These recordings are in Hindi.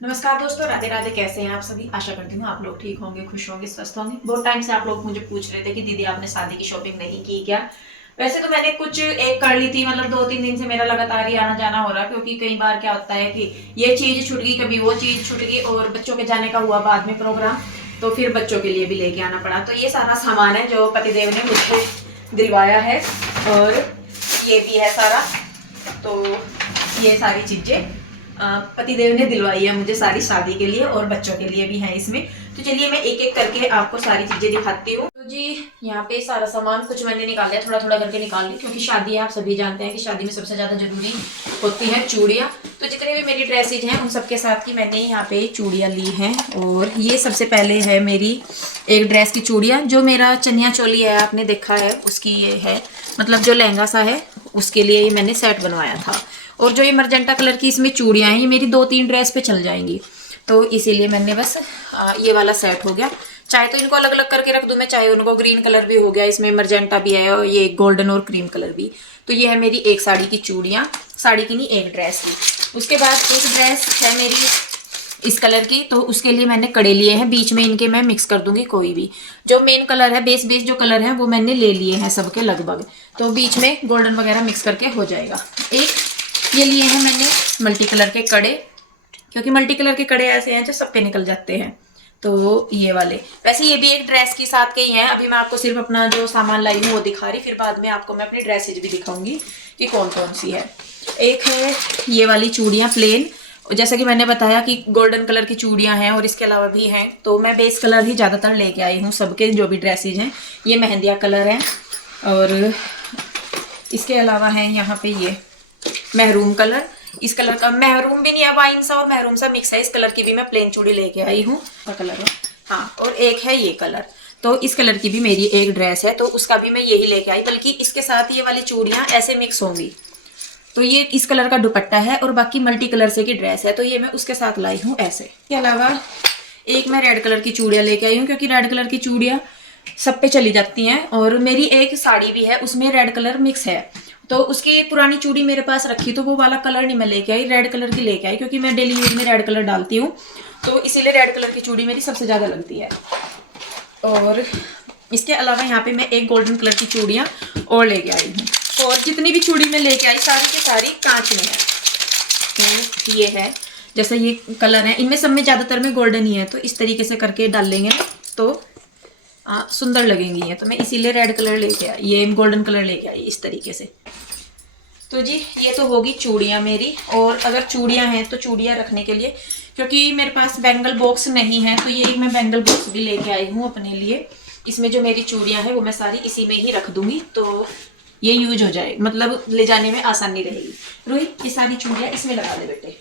नमस्कार दोस्तों, राधे राधे। कैसे हैं आप सभी? आशा करती हूँ आप लोग ठीक होंगे, खुश होंगे, स्वस्थ होंगे। बहुत टाइम से आप लोग मुझे पूछ रहे थे कि दीदी आपने शादी की शॉपिंग नहीं की क्या। वैसे तो मैंने कुछ एक कर ली थी, मतलब 2-3 दिन से मेरा लगातार ही आना जाना हो रहा है, क्योंकि कई बार क्या होता है कि ये चीज छूट गई, कभी वो चीज छूट गई, और बच्चों के जाने का हुआ बाद में प्रोग्राम, तो फिर बच्चों के लिए भी लेके आना पड़ा। तो ये सारा सामान है जो पतिदेव ने मुझे दिलवाया है, और ये भी है सारा। तो ये सारी चीजें पतिदेव ने दिलवाई है मुझे सारी, शादी के लिए और बच्चों के लिए भी है इसमें। तो चलिए मैं एक एक करके आपको सारी चीजें दिखाती हूँ। तो जी यहाँ पे सारा सामान कुछ मैंने निकाल लिया, थोड़ा थोड़ा करके निकाल ली, क्योंकि शादी है, आप सभी जानते हैं कि शादी में सबसे ज्यादा जरूरी होती है चूड़ियाँ। तो जितनी भी मेरी ड्रेसेज हैं उन सबके साथ की मैंने यहाँ पे चूड़ियाँ ली हैं। और ये सबसे पहले है मेरी एक ड्रेस की चूड़ियाँ, जो मेरा चनिया चोली है आपने देखा है उसकी ये है, मतलब जो लहंगा सा है उसके लिए ये मैंने सेट बनवाया था। और जो ये मरजेंटा कलर की इसमें चूड़ियाँ हैं, ये मेरी 2-3 ड्रेस पे चल जाएंगी, तो इसीलिए मैंने बस ये वाला सेट हो गया। चाहे तो इनको अलग अलग करके रख दूं मैं, चाहे उनको ग्रीन कलर भी हो गया, इसमें मरजेंटा भी है और ये गोल्डन और क्रीम कलर भी। तो ये है मेरी एक साड़ी की चूड़ियाँ, साड़ी की नहीं एक ड्रेस की। उसके बाद एक ड्रेस है मेरी इस कलर की, तो उसके लिए मैंने कड़े लिए हैं, बीच में इनके मैं मिक्स कर दूंगी कोई भी। जो मेन कलर है, बेस बेस जो कलर है वो मैंने ले लिए हैं सबके लगभग, तो बीच में गोल्डन वगैरह मिक्स करके हो जाएगा। एक ये लिए हैं मैंने मल्टी कलर के कड़े, क्योंकि मल्टी कलर के कड़े ऐसे हैं जो सब पे निकल जाते हैं, तो ये वाले। वैसे ये भी एक ड्रेस के साथ के ही हैं। अभी मैं आपको सिर्फ अपना जो सामान लाई हूँ वो दिखा रही, फिर बाद में आपको मैं अपनी ड्रेसेज भी दिखाऊंगी कि कौन कौन सी है। एक है ये वाली चूड़ियाँ प्लेन, जैसा कि मैंने बताया कि गोल्डन कलर की चूड़ियाँ हैं और इसके अलावा भी हैं, तो मैं बेस कलर ही ज़्यादातर लेके आई हूँ सबके जो भी ड्रेसेज हैं। ये मेहंदिया कलर है, और इसके अलावा है यहाँ पे ये महरून कलर। इस कलर का महरून भी नहीं है, वाइन सा और महरून सा मिक्स है, इस कलर की भी मैं प्लेन चूड़ी लेके आई हूँ कलर। हाँ, और एक है ये कलर, तो इस कलर की भी मेरी एक ड्रेस है, तो उसका भी मैं यही लेके आई, बल्कि इसके साथ ये वाली चूड़ियाँ ऐसे मिक्स होंगी। तो ये इस कलर का दुपट्टा है और बाकी मल्टी कलर से की ड्रेस है, तो ये मैं उसके साथ लाई हूँ ऐसे। इसके अलावा एक मैं रेड कलर की चूड़ियाँ लेके आई हूँ, क्योंकि रेड कलर की चूड़ियाँ सब पे चली जाती हैं, और मेरी एक साड़ी भी है उसमें रेड कलर मिक्स है, तो उसकी पुरानी चूड़ी मेरे पास रखी, तो वो वाला कलर नहीं मैं लेके आई, रेड कलर की लेके आई, क्योंकि मैं डेली यूज में रेड कलर डालती हूँ, तो इसीलिए रेड कलर की चूड़ी मेरी सबसे ज़्यादा लगती है। और इसके अलावा यहाँ पे मैं एक गोल्डन कलर की चूड़ियाँ और लेके आई हूँ, और जितनी भी चूड़ी मैं लेके आई सारी की सारी कांच में है। तो ये है, जैसे ये कलर है, इनमें सब में ज़्यादातर में गोल्डन ही है, तो इस तरीके से करके डाल लेंगे ना तो सुंदर लगेंगी ये, तो मैं इसीलिए रेड कलर लेके आई, ये गोल्डन कलर लेके आई इस तरीके से। तो जी ये तो होगी चूड़ियाँ मेरी। और अगर चूड़ियाँ हैं तो चूड़ियाँ रखने के लिए, क्योंकि मेरे पास बैंगल बॉक्स नहीं है, तो ये मैं बैंगल बॉक्स भी लेके आई हूँ अपने लिए। इसमें जो मेरी चूड़ियाँ हैं वो मैं सारी इसी में ही रख दूंगी, तो ये यूज हो जाए, मतलब ले जाने में आसानी रहेगी। रोहित ये सारी चूड़ियाँ इसमें लगा दे बेटे।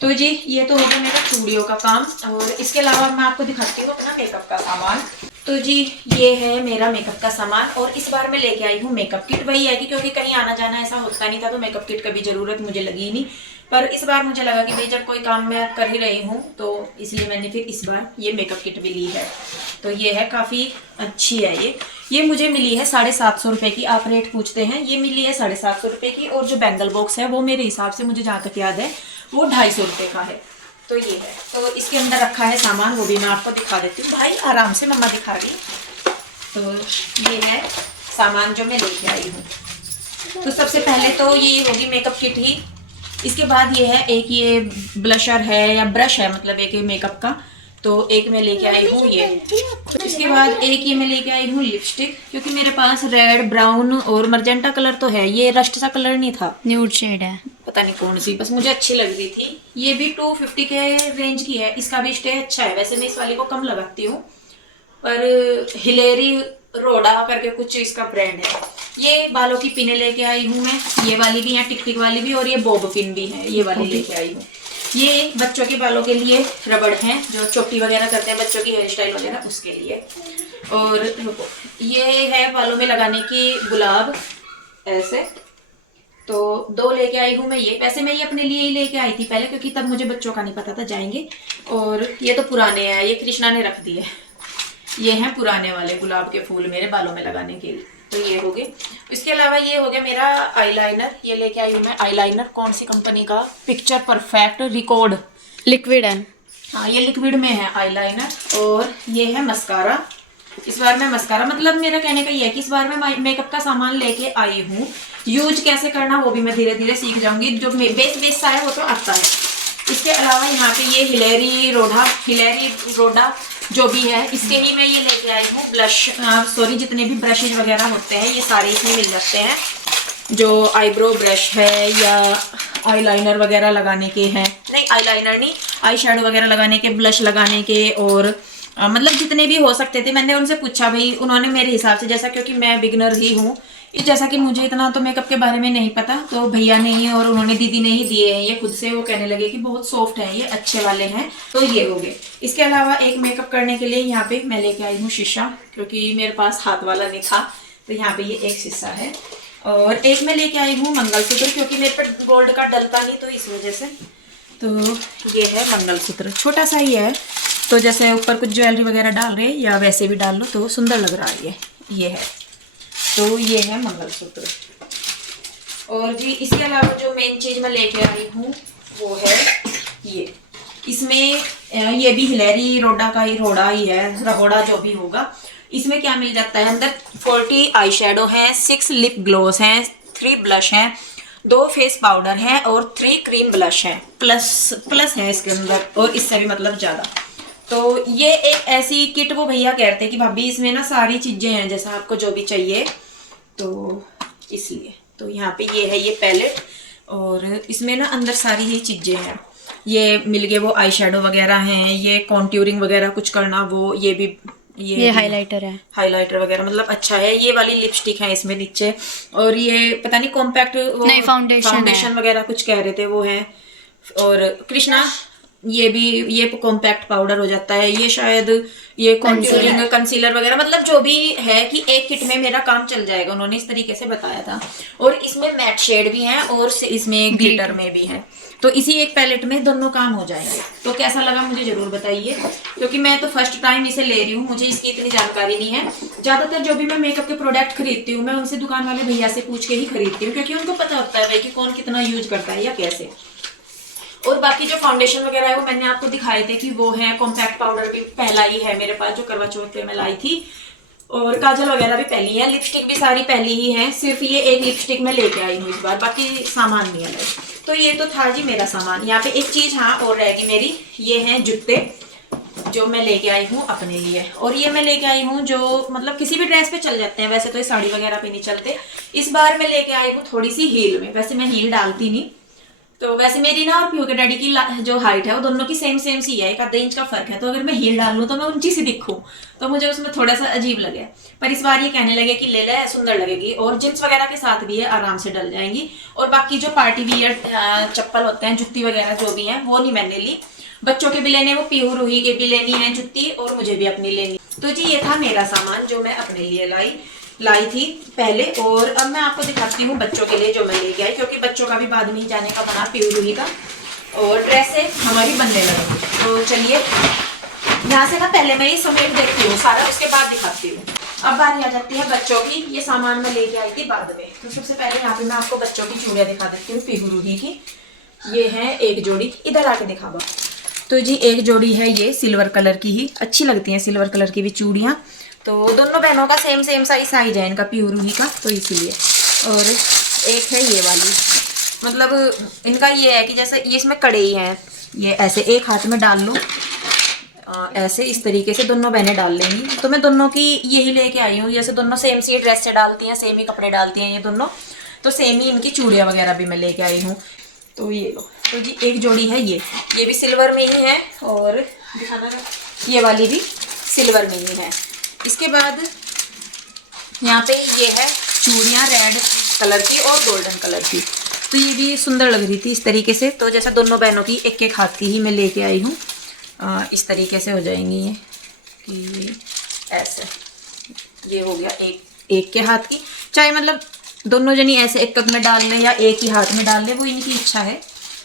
तो जी ये तो हो गया मेरा चूड़ियों का काम, और इसके अलावा मैं आपको दिखाती हूँ अपना मेकअप का सामान। तो जी ये है मेरा मेकअप का सामान, और इस बार मैं लेके आई हूँ मेकअप किट। वही है कि क्योंकि कहीं आना जाना ऐसा होता नहीं था, तो मेकअप किट का भी जरूरत मुझे लगी नहीं, पर इस बार मुझे लगा कि भाई जब कोई काम मैं कर ही रही हूँ तो इसलिए मैंने फिर इस बार ये मेकअप किट भी ली है। तो ये है, काफ़ी अच्छी है ये मुझे मिली है 750 रुपये की। आप रेट पूछते हैं, ये मिली है 750 रुपये की, और जो बैंगल बॉक्स है वो मेरे हिसाब से, मुझे जहाँ तक याद है, वो 250 रुपये का है। तो ये है, तो इसके अंदर रखा है सामान, वो भी मैं आपको दिखा देती हूँ। भाई आराम से, मम्मा दिखा रही। तो ये है सामान जो मैं लेके आई हूँ। तो सबसे पहले तो ये होगी मेकअप किट ही। इसके बाद ये है एक ये ब्लशर है या ब्रश है, मतलब एक मेकअप का, तो एक मैं लेके आई हूँ ये। तो इसके बाद एक ये मैं लेके आई हूँ लिपस्टिक, क्योंकि मेरे पास रेड, ब्राउन और मरजेंटा कलर तो है, ये रस्ट सा कलर नहीं था, न्यूड शेड है, पता नहीं कौन सी, बस मुझे अच्छी लग रही थी। ये भी 250 के रेंज की है, इसका भी स्टे अच्छा है। वैसे मैं इस वाली को कम लगाती हूँ, पर हिलेरी रोडा करके कुछ इसका ब्रांड है। ये बालों की पिने लेके आई हूँ मैं, ये वाली भी है, टिक टिक वाली भी, और ये बॉब पिन भी है, ये वाली लेके आई हूँ। ये बच्चों के बालों के लिए रबड़ हैं, जो चोटी वगैरह करते हैं बच्चों की हेयर स्टाइल वगैरह, उसके लिए। और ये है बालों में लगाने की गुलाब ऐसे, तो 2 लेके आई हूँ मैं ये। वैसे मैं ये अपने लिए ही लेके आई थी पहले, क्योंकि तब मुझे बच्चों का नहीं पता था जाएंगे। और ये तो पुराने हैं, ये कृष्णा ने रख दिए, ये हैं पुराने वाले गुलाब के फूल मेरे बालों में लगाने के लिए। तो ये हो गए। इसके अलावा ये हो गया मेरा आईलाइनर, ये लेके आई हूँ मैं आईलाइनर, कौन सी कंपनी का, पिक्चर परफेक्ट रिकॉर्ड लिक्विड है। हाँ, ये लिक्विड में है आईलाइनर, और ये है मस्कारा। इस बार मैं मस्कारा, मतलब मेरा कहने का ये है कि इस बार मैं मेकअप का सामान लेके आई हूँ, यूज कैसे करना वो भी मैं धीरे धीरे सीख जाऊंगी। जो बेस सा है वो तो आता है। इसके अलावा यहाँ पे ये हिलेरी रोडा जो भी है, इसके ही मैं ये लेके आई हूँ ब्लश, सॉरी, जितने भी ब्रशेज वगैरह होते हैं ये सारे इसमें मिल जाते हैं। जो आईब्रो ब्रश है या आईलाइनर वगैरह लगाने के हैं, नहीं आईलाइनर नहीं, आई शेडो वगैरह लगाने के, ब्लश लगाने के, और मतलब जितने भी हो सकते थे मैंने उनसे पूछा भाई, उन्होंने मेरे हिसाब से, जैसा क्योंकि मैं बिगनर ही हूँ, जैसा कि मुझे इतना तो मेकअप के बारे में नहीं पता, तो भैया ने ही और उन्होंने दीदी ने ही दिए हैं ये खुद से। वो कहने लगे कि बहुत सॉफ्ट है, ये अच्छे वाले हैं, तो ये हो गए। इसके अलावा एक मेकअप करने के लिए यहाँ पे मैं लेके आई हूँ शीशा, क्योंकि मेरे पास हाथ वाला नहीं था, तो यहाँ पे ये एक शीशा है। और एक मैं लेके आई हूँ मंगलसूत्र, क्योंकि मेरे पर गोल्ड का डलता नहीं, तो इस वजह से। तो ये है मंगलसूत्र, छोटा सा ही है, तो जैसे ऊपर कुछ ज्वेलरी वगैरह डाल रहे हैं या वैसे भी डाल लो तो सुंदर लग रहा है ये है। तो ये है मंगलसूत्र। और जी इसके अलावा जो मेन चीज़ मैं लेके आई हूँ वो है ये। इसमें ये भी हिलेरी रोडा का ही रोड़ा ही है, रहोड़ा जो भी होगा। इसमें क्या मिल जाता है अंदर, 40 आई शेडो हैं, 6 लिप ग्लोस हैं, 3 ब्लश हैं, 2 फेस पाउडर हैं और 3 क्रीम ब्लश हैं, प्लस है इसके अंदर, और इससे भी मतलब ज़्यादा। तो ये एक ऐसी किट, वो भैया कहते हैं कि भाभी इसमें ना सारी चीज़ें हैं, जैसा आपको जो भी चाहिए, तो इसलिए। तो यहाँ पे ये है ये पैलेट, और इसमें ना अंदर सारी ही चीज़ें हैं। ये मिल गए वो आई शेडो वगैरह हैं, ये कॉन्ट्यूरिंग वगैरह कुछ करना, वो ये भी ये हाइलाइटर है, हाइलाइटर वगैरह, मतलब अच्छा है। ये वाली लिपस्टिक है इसमें नीचे, और ये पता नहीं कॉम्पैक्ट नहीं फाउंडेशन वगैरह कुछ कह रहे थे वो है। और कृष्णा ये भी, ये कॉम्पैक्ट पाउडर हो जाता है, ये शायद ये कॉन्टूरिंग कंसीलर वगैरह, मतलब जो भी है कि एक किट में मेरा काम चल जाएगा, उन्होंने इस तरीके से बताया था। और इसमें मैट शेड भी है और इसमें ग्लिटर में भी है, तो इसी एक पैलेट में दोनों काम हो जाएंगे। तो कैसा लगा मुझे जरूर बताइए, क्योंकि मैं तो फर्स्ट टाइम इसे ले रही हूँ, मुझे इसकी इतनी जानकारी नहीं है। ज्यादातर जो भी मैं मेकअप के प्रोडक्ट खरीदती हूँ मैं उनसे, दुकान वाले भैया से पूछ के ही खरीदती हूँ, क्योंकि उनको पता होता है भाई कि कौन कितना यूज करता है या कैसे। और बाकी जो फाउंडेशन वगैरह है वो मैंने आपको दिखाए थे कि वो है, कॉम्पैक्ट पाउडर भी पहला ही है मेरे पास, जो करवा चौथ पे मैं लाई थी, और काजल वगैरह भी पहली है, लिपस्टिक भी सारी पहली ही है, सिर्फ ये एक लिपस्टिक मैं लेके आई हूँ इस बार, बाकी सामान नहीं है। तो ये तो था जी मेरा सामान। यहाँ पे एक चीज हाँ और रहेगी मेरी, ये है जूते जो मैं लेके आई हूँ अपने लिए, और ये मैं लेके आई हूँ जो मतलब किसी भी ड्रेस पे चल जाते हैं, वैसे तो ये साड़ी वगैरह पे नहीं चलते। इस बार मैं लेके आई हूँ थोड़ी सी हील में, वैसे मैं हील डालती नहीं, तो वैसे मेरी ना और पीयू के डैडी की जो हाइट है वो दोनों की सेम सी है, 1 इंच का फर्क है, तो अगर मैं हील डाल लूँ तो मैं ऊंची सी दिखूं, तो मुझे उसमें थोड़ा सा अजीब लगे। पर इस बार ये कहने लगे कि ले ले, सुंदर लगेगी, और जींस वगैरह के साथ भी है, आराम से डल जाएंगी। और बाकी जो पार्टी वियर चप्पल होते हैं, जुत्ती वगैरह जो भी है, वो नहीं मैंने ली, बच्चों के भी लेने, वो पीहू रूही के भी लेनी है जुत्ती, और मुझे भी अपनी लेनी। तो जी ये था मेरा सामान जो मैं अपने लिए लाई थी पहले। और अब मैं आपको दिखाती हूँ बच्चों के लिए जो मैं लेके आई, क्योंकि बच्चों का भी बाद में ही जाने का बना, पीहू रूही का, और ड्रेसें हमारी बनने लगी। तो चलिए यहाँ से ना पहले मैं ये समेट देखती हूँ सारा, उसके बाद दिखाती हूँ। अब बारी आ जाती है बच्चों की, ये सामान मैं लेके आई थी बाद में। तो सबसे पहले यहाँ पे मैं आपको बच्चों की चूड़ियाँ दिखा देती हूँ पीहू रूही की। ये है एक जोड़ी, इधर आके दिखावा। तो जी एक जोड़ी है ये सिल्वर कलर की ही, अच्छी लगती हैं सिल्वर कलर की भी चूड़ियाँ। तो दोनों बहनों का सेम साइज है इनका, पीहू रूही का, तो इसलिए। और एक है ये वाली, मतलब इनका ये है कि जैसे ये इसमें कड़े ही हैं, ये ऐसे एक हाथ में डाल लो, ऐसे इस तरीके से दोनों बहनें डाल लेंगी। तो मैं दोनों की यही लेके आई हूँ, जैसे दोनों सेम सी ड्रेस से डालती हैं, सेम ही कपड़े डालती हैं ये दोनों, तो सेम ही इनकी चूड़ियाँ वगैरह भी मैं लेके आई हूँ। तो ये लो, तो जी एक जोड़ी है ये भी सिल्वर में ही है, और दिखाना ये वाली भी सिल्वर में ही है। इसके बाद यहाँ पे ये है चूड़ियाँ रेड कलर की और गोल्डन कलर की, तो ये भी सुंदर लग रही थी इस तरीके से। तो जैसा दोनों बहनों की एक हाथ की ही मैं लेके आई हूँ, इस तरीके से हो जाएंगी ये, कि ऐसे ये हो गया एक के हाथ की, चाहे मतलब दोनों जनी ऐसे एक कप में डाल लें या एक ही हाथ में डाल लें, वो इनकी इच्छा है।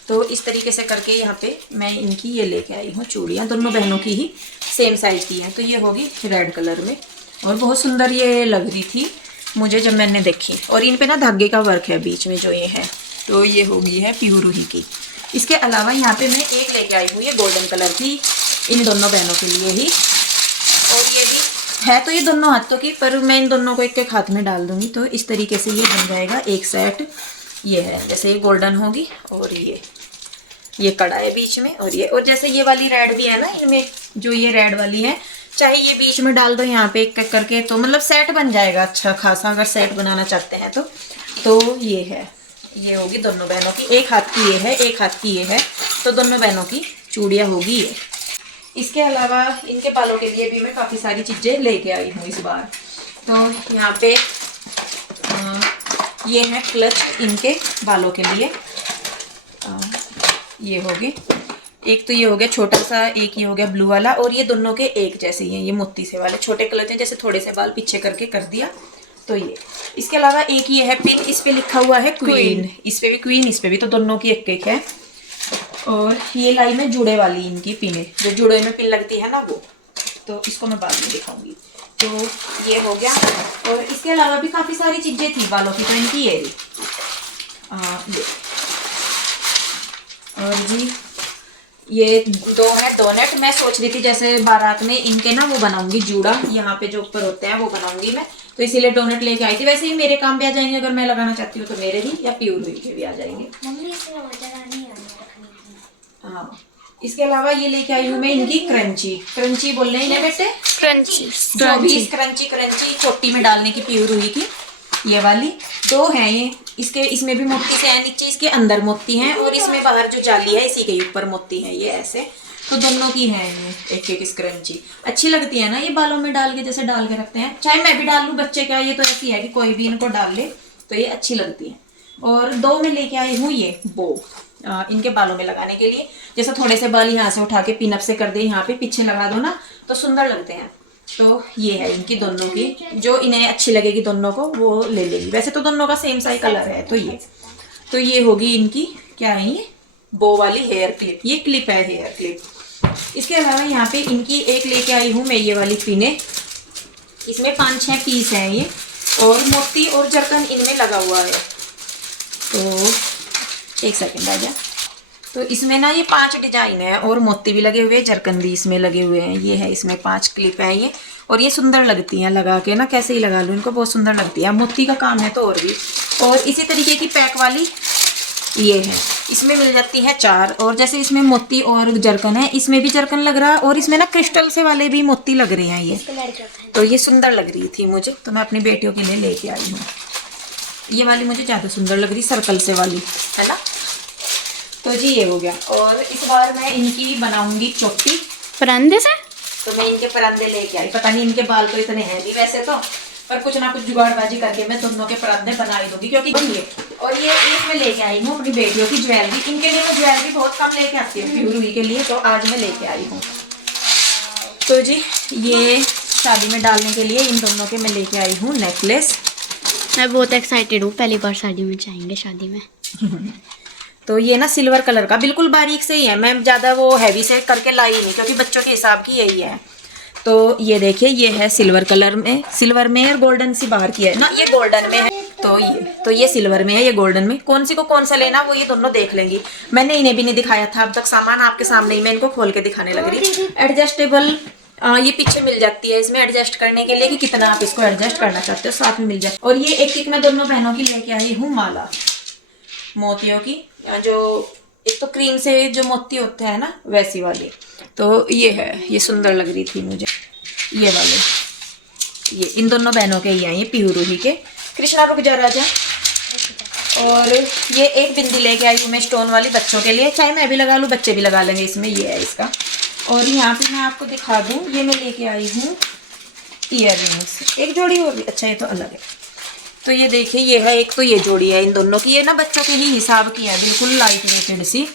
तो इस तरीके से करके यहाँ पे मैं इनकी ये लेके आई हूँ चूड़ियाँ, दोनों बहनों की ही सेम साइज की हैं। तो ये होगी रेड कलर में, और बहुत सुंदर ये लग रही थी मुझे जब मैंने देखी। और इन पे ना धागे का वर्क है बीच में जो ये है, तो ये होगी है पीहू रूही की। इसके अलावा यहाँ पे मैं एक लेके आई हूँ, ये गोल्डन कलर की, इन दोनों बहनों के लिए ही। और ये भी है तो ये दोनों हाथों की, पर मैं इन दोनों को एक एक हाथ में डाल दूंगी तो इस तरीके से ये बन जाएगा एक सेट। ये है, जैसे ये गोल्डन होगी और ये कड़ा है बीच में, और जैसे ये वाली रेड भी है ना इनमें, जो ये रेड वाली है, चाहे ये बीच में डाल दो यहाँ पे एक एक करके, तो मतलब सेट बन जाएगा अच्छा खासा, अगर सेट बनाना चाहते हैं तो ये है, ये होगी दोनों बहनों की। एक हाथ की ये है, एक हाथ की ये है, तो दोनों बहनों की चूड़ियाँ होगी ये। इसके अलावा इनके बालों के लिए भी मैं काफ़ी सारी चीज़ें लेके आई हूँ इस बार। तो यहाँ पे ये है क्लच इनके बालों के लिए, ये होगी, एक तो ये हो गया छोटा सा, एक ये हो गया ब्लू वाला, और ये दोनों के एक जैसे ही हैं, ये मोती से वाले छोटे क्लच हैं, जैसे थोड़े से बाल पीछे करके कर दिया तो ये। इसके अलावा एक ये है पिन, इस पे लिखा हुआ है क्वीन, इस पे भी क्वीन, इस पे भी, तो दोनों की एक एक है। और ये लाई में जुड़े वाली इनकी पिने, जो जुड़े में पिन लगती है ना वो, तो इसको मैं बाद में दिखाऊंगी। तो ये हो गया। और इसके अलावा भी काफ़ी सारी चीज़ें थी बालों की, तो इनकी ये और जी ये दो नेट मैं सोच रही थी, जैसे बारात में इनके ना वो बनाऊंगी जूड़ा, यहाँ पे जो ऊपर होते हैं वो बनाऊंगी मैं, तो इसीलिए डोनेट लेके आई थी। वैसे ही मेरे काम भी आ जाएंगे, अगर मैं लगाना चाहती हूँ तो मेरे ही, या प्योर हुई के भी आ जाएंगे। हाँ, इसके अलावा ये लेके आई हूँ मैं इनकी क्रंची बोल रहे हैं बेटे, क्रंची चोटी में डालने की, प्योर हुई की ये वाली तो है ये। इसमें भी मोती से है, नीचे इसके अंदर मोती हैं, और इसमें बाहर जो जाली है इसी के ऊपर मोती है, ये ऐसे, तो दोनों की है ये एक एक स्क्रंची। अच्छी लगती है ना ये बालों में डाल के, जैसे डाल के रखते हैं, चाहे मैं भी डाल लूँ, बच्चे क्या, ये तो ऐसी है कि कोई भी इनको डाल ले तो ये अच्छी लगती है। और दो में लेके आई हूँ ये बो, इनके बालों में लगाने के लिए, जैसे थोड़े से बाल यहाँ से उठा के पिनअप से कर दे, यहाँ पे पीछे लगा दो ना तो सुंदर लगते हैं। तो ये है इनकी दोनों की, जो इन्हें अच्छी लगेगी दोनों को वो ले लेगी। वैसे तो दोनों का सेम सा ही कलर है। तो ये होगी इनकी, क्या है ये, बो वाली हेयर क्लिप, ये क्लिप है हेयर क्लिप। इसके अलावा यहाँ पे इनकी एक लेके आई हूँ मैं ये वाली पिने, इसमें 5-6 पीस है ये, और मोती और जरकन इनमें लगा हुआ है। तो एक सेकेंड आ जा। तो इसमें ना ये 5 डिजाइन है, और मोती भी लगे हुए हैं, जरकन भी इसमें लगे हुए हैं। ये है, इसमें 5 क्लिप है ये, और ये सुंदर लगती हैं लगा के ना, कैसे ही लगा लूँ इनको, बहुत सुंदर लगती है। मोती का काम है तो और भी। और इसी तरीके की पैक वाली ये है, इसमें मिल जाती है 4, और जैसे इसमें मोती और जरकन है, इसमें भी जरकन लग रहा है, और इसमें ना क्रिस्टल से वाले भी मोती लग रहे हैं ये, तो ये सुंदर लग रही थी मुझे, तो मैं अपनी बेटियों के लिए लेके आई हूँ। ये वाली मुझे ज़्यादा सुंदर लग रही, सर्कल से वाली है ना। तो जी ये हो गया। और इस बार मैं इनकी बनाऊंगी चोटी परांदे से, तो मैं इनके परांदे लेके आई। पता नहीं इनके बाल तो इतने हैं नहीं वैसे तो, पर कुछ ना कुछ जुगाड़बाजी करके मैं दोनों के परांदे बना ही दूंगी, क्योंकि ये और ये एक मैं लेके आई हूँ अपनी बेटियों की ज्वेलरी। इनके लिए मैं ज्वेलरी बहुत कम लेके आती हूँ प्यूरी के लिए, तो आज मैं लेके आई हूँ। तो जी ये शादी में डालने के लिए इन दोनों के मैं लेके आई हूँ नेकलेस। मैं बहुत एक्साइटेड हूँ, पहली बार शादी में जाएंगे, शादी में। तो ये ना सिल्वर कलर का बिल्कुल बारीक से ही है, मैं ज़्यादा वो हैवी से करके लाई नहीं, क्योंकि बच्चों के हिसाब की यही है। तो ये देखिए ये है सिल्वर कलर में, सिल्वर में और गोल्डन सी बाहर की है ना, ये गोल्डन में है। तो ये सिल्वर में है, ये गोल्डन में। कौन सी को कौन सा लेना वो ये दोनों देख लेंगी। मैंने इन्हें भी नहीं दिखाया था अब तक सामान, आपके सामने ही मैं इनको खोल के दिखाने लग रही। एडजस्टेबल ये पीछे मिल जाती है इसमें एडजस्ट करने के लिए, कि कितना आप इसको एडजस्ट करना चाहते हो, साथ में मिल जाए। और ये एक मैं दोनों बहनों की लेके आई हूँ माला मोतियों की, जो एक तो क्रीम से जो मोती होते हैं ना वैसी वाली। तो ये है, ये सुंदर लग रही थी मुझे ये वाले, ये इन दोनों बहनों के ही हैं, ये पीहू ही के। कृष्णा रुक जा राजा। और ये एक बिंदी लेके आई हूँ मैं स्टोन वाली बच्चों के लिए, चाहे मैं भी लगा लूँ बच्चे भी लगा लेंगे इसमें, ये है इसका। और यहाँ पे मैं आपको दिखा दूँ, ये मैं लेके आई हूँ ईयररिंग्स, एक जोड़ी और भी, अच्छा ये तो अलग है। तो ये देखिए ये है एक, तो ये जोड़ी है इन दोनों की, ये ना बच्चों के ही हिसाब की है, बिल्कुल लाइट वेटेड सी।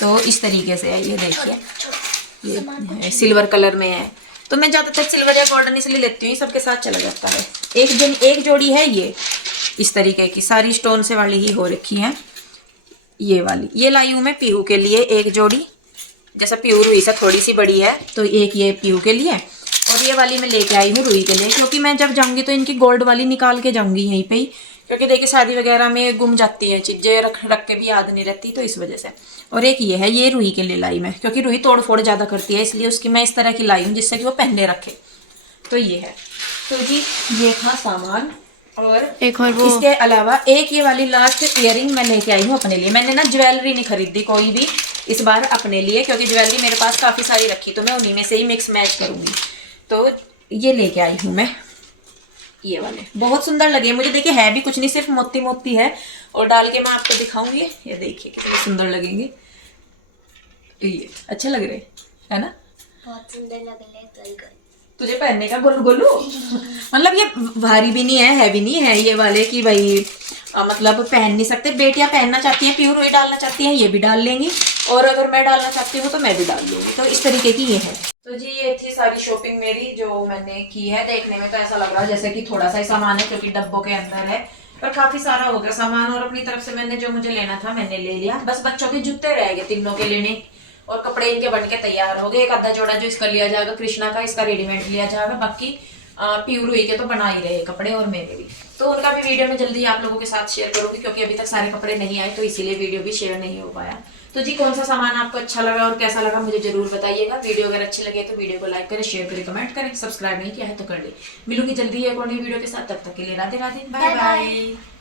तो इस तरीके से है, ये देखिए ये सिल्वर कलर में है। तो मैं ज़्यादातर सिल्वर या गोल्डन इसलिए लेती हूँ, सबके साथ चला जाता है। एक जोड़ी है ये इस तरीके की, सारी स्टोन से वाली ही हो रखी है। ये वाली ये लाई हूँ मैं पीहू के लिए एक जोड़ी, जैसा पीहू रुई से थोड़ी सी बड़ी है, तो एक ये पीहू के लिए। और ये वाली मैं लेके आई हूँ रुई के लिए, क्योंकि मैं जब जाऊंगी तो इनकी गोल्ड वाली निकाल के जाऊंगी यहीं पे ही, क्योंकि देखिए शादी वगैरह में गुम जाती हैं चीजें, रख रख के भी याद नहीं रहती, तो इस वजह से। और एक ये है, ये रूही के लिए लाई मैं, क्योंकि रूही तोड़ फोड़ ज्यादा करती है, इसलिए उसकी मैं इस तरह की लाई हूँ जिससे कि वो पहनने रखे। तो ये है। तो जी ये था सामान। और एक और वो इसके अलावा एक ये वाली लास्ट इयरिंग मैं लेके आई हूँ अपने लिए। मैंने ना ज्वेलरी नहीं खरीदी कोई भी इस बार अपने लिए, क्योंकि ज्वेलरी मेरे पास काफी सारी रखी, तो मैं उन्हीं में से ही मिक्स मैच करूंगी। तो ये लेके आई हूँ मैं, ये वाले बहुत सुंदर लगे मुझे। देखिए है भी कुछ नहीं, सिर्फ मोती मोती है, और डाल के मैं आपको दिखाऊंगी। ये देखिए कितने सुंदर लगेंगे, ये अच्छे लग रहे है ना, बहुत सुंदर लग रहे हैं। तुझे पहनने का गोलू गोलू मतलब ये भारी भी नहीं है, हैवी नहीं है ये वाले कि भाई मतलब पहन नहीं सकते। बेटियां पहनना चाहती है, प्योर वही डालना चाहती हैं, ये भी डाल लेंगी, और अगर मैं डालना चाहती हूँ तो मैं भी डाल लूंगी। तो इस तरीके की ये है। तो जी ये थी सारी शॉपिंग मेरी जो मैंने की है। देखने में तो ऐसा लग रहा है जैसे कि थोड़ा सा ही सामान है, क्योंकि डब्बों के अंदर है, पर काफी सारा हो गया सामान। और अपनी तरफ से मैंने जो मुझे लेना था मैंने ले लिया। बस बच्चों के जूते रह गए तीनों के लेने, और कपड़े इनके बन के तैयार हो गए। एक आधा जोड़ा जो इसका लिया जाएगा कृष्णा का, इसका रेडीमेड लिया जाएगा, बाकी प्यूर हुई के तो बना ही रहे कपड़े, और मेरे भी। तो उनका भी वीडियो में जल्दी आप लोगों के साथ शेयर करूंगी, क्योंकि अभी तक सारे कपड़े नहीं आए, तो इसीलिए वीडियो भी शेयर नहीं हो पाया। तो जी कौन सा सामान आपको अच्छा लगा और कैसा लगा मुझे जरूर बताइएगा। वीडियो अगर अच्छी लगे तो वीडियो को लाइक करें, शेयर करें, कमेंट करें। सब्सक्राइब नहीं किया है तो कर ले। मिलूंगी जल्दी एक और नई वीडियो के साथ, तब तक के लिए राधे राधे, बाय बाय।